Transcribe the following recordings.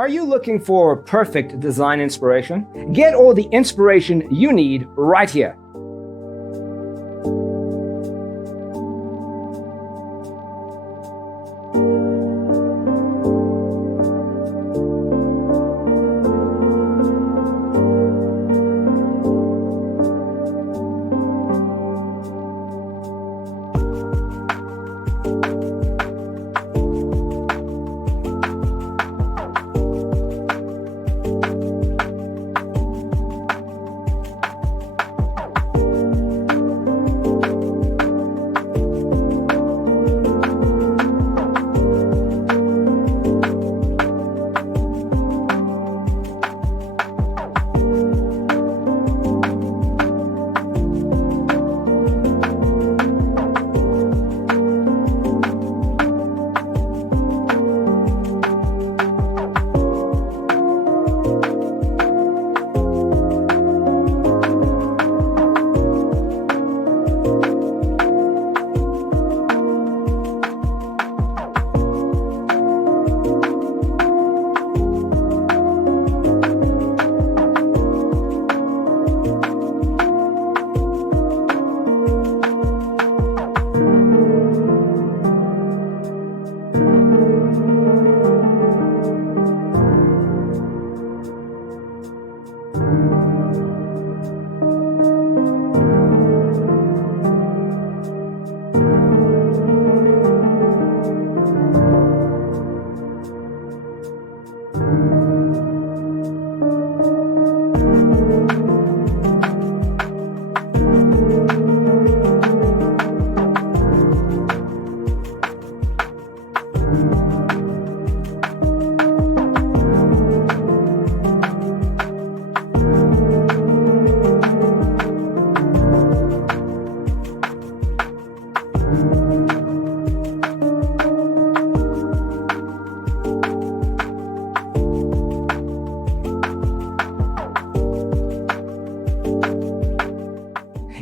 Are you looking for perfect design inspiration? Get all the inspiration you need right here.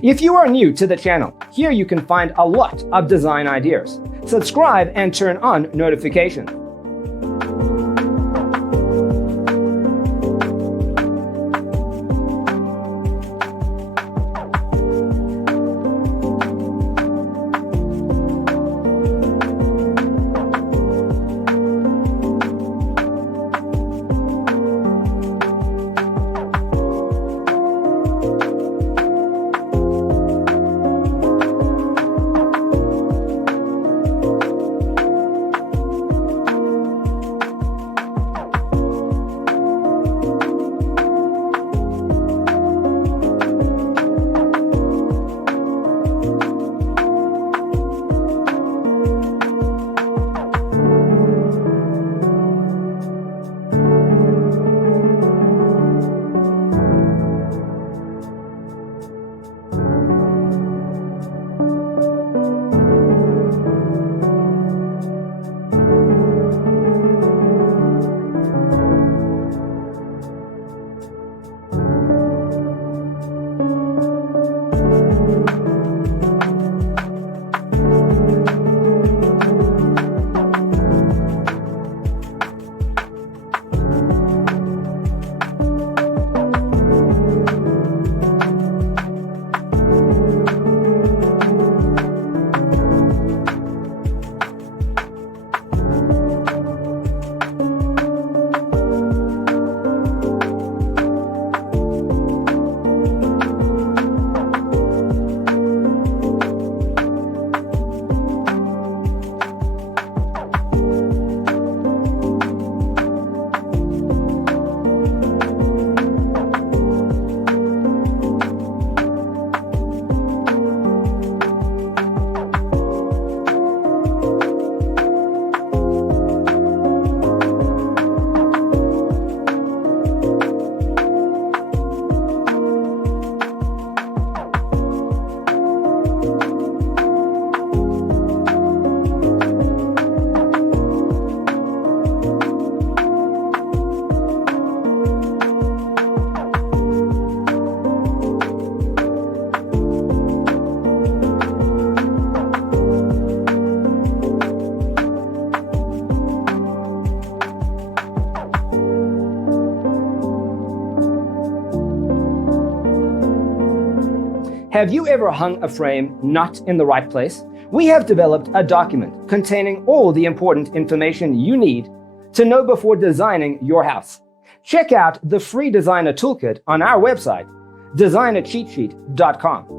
If you are new to the channel, here you can find a lot of design ideas. Subscribe and turn on notifications. Have you ever hung a frame not in the right place? We have developed a document containing all the important information you need to know before designing your house. Check out the free designer toolkit on our website, designercheatsheet.com.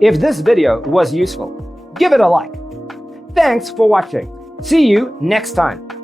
If this video was useful, give it a like. Thanks for watching. See you next time.